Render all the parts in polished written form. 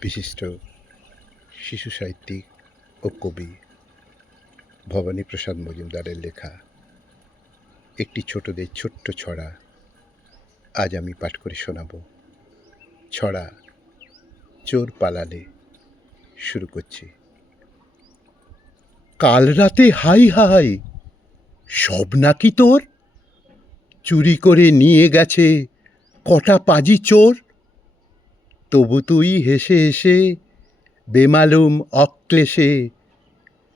বিশিষ্ট শিশু সাহিত্যিক ও কবি ভবানীপ্রসাদ মজুমদারের লেখা একটি ছোটদের ছোট্ট ছড়া আজ আমি পাঠ করে শোনাব। ছড়া চোর পালালে। শুরু করছি। কাল রাতে হাই হাই, সব নাকি তোর? চুরি করে নিয়ে গেছে কটা পাজি চোর। তবু তুই হেসে হেসে বেমালুম অক্লেশে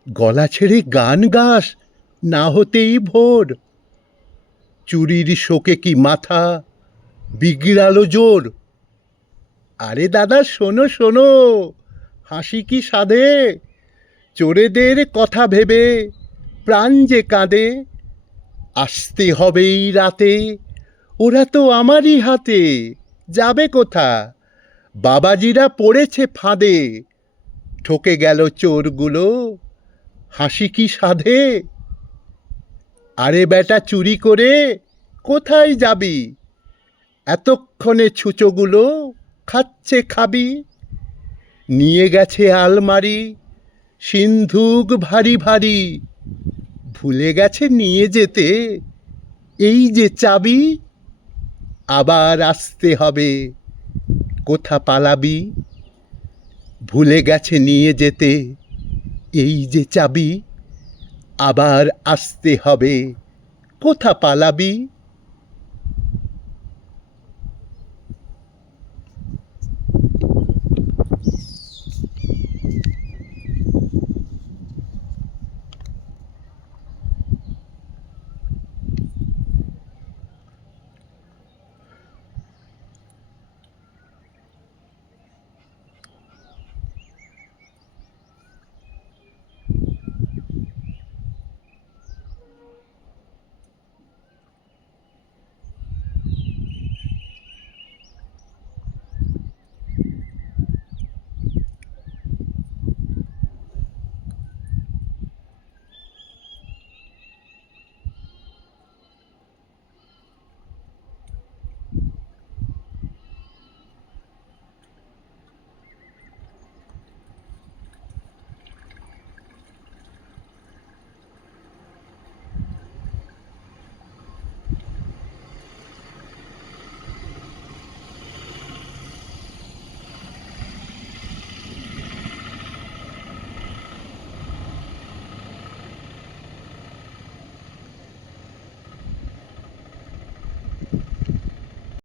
গলা ছেড়ে গান গাস না হতেই ভোর। চুরির শোকে কি মাথা বিগড়ালো জোর? আরে দাদা শোনো শোনো, হাসি কি সাধে, চোরেদের কথা ভেবে প্রাণ যে কাঁদে। আসতে হবেই রাতে, ওরা তো আমারই হাতে, যাবে কোথা? বাবাজিরা পড়েছে ফাঁদে, ঠকে গেল চোরগুলো, হাসি কি সাধে। আরে বেটা চুরি করে কোথায় যাবি? এতক্ষণে ছুঁচোগুলো খাচ্ছে খাবি। নিয়ে গেছে আলমারি সিন্ধুক ভারী ভারী, ভুলে গেছে নিয়ে যেতে এই যে চাবি। আবার আসতে হবে, কোথা পালাবি? ভুলে গেছে নিয়ে যেতে এই যে চাবি। আবার আসতে হবে, কোথা পালাবি?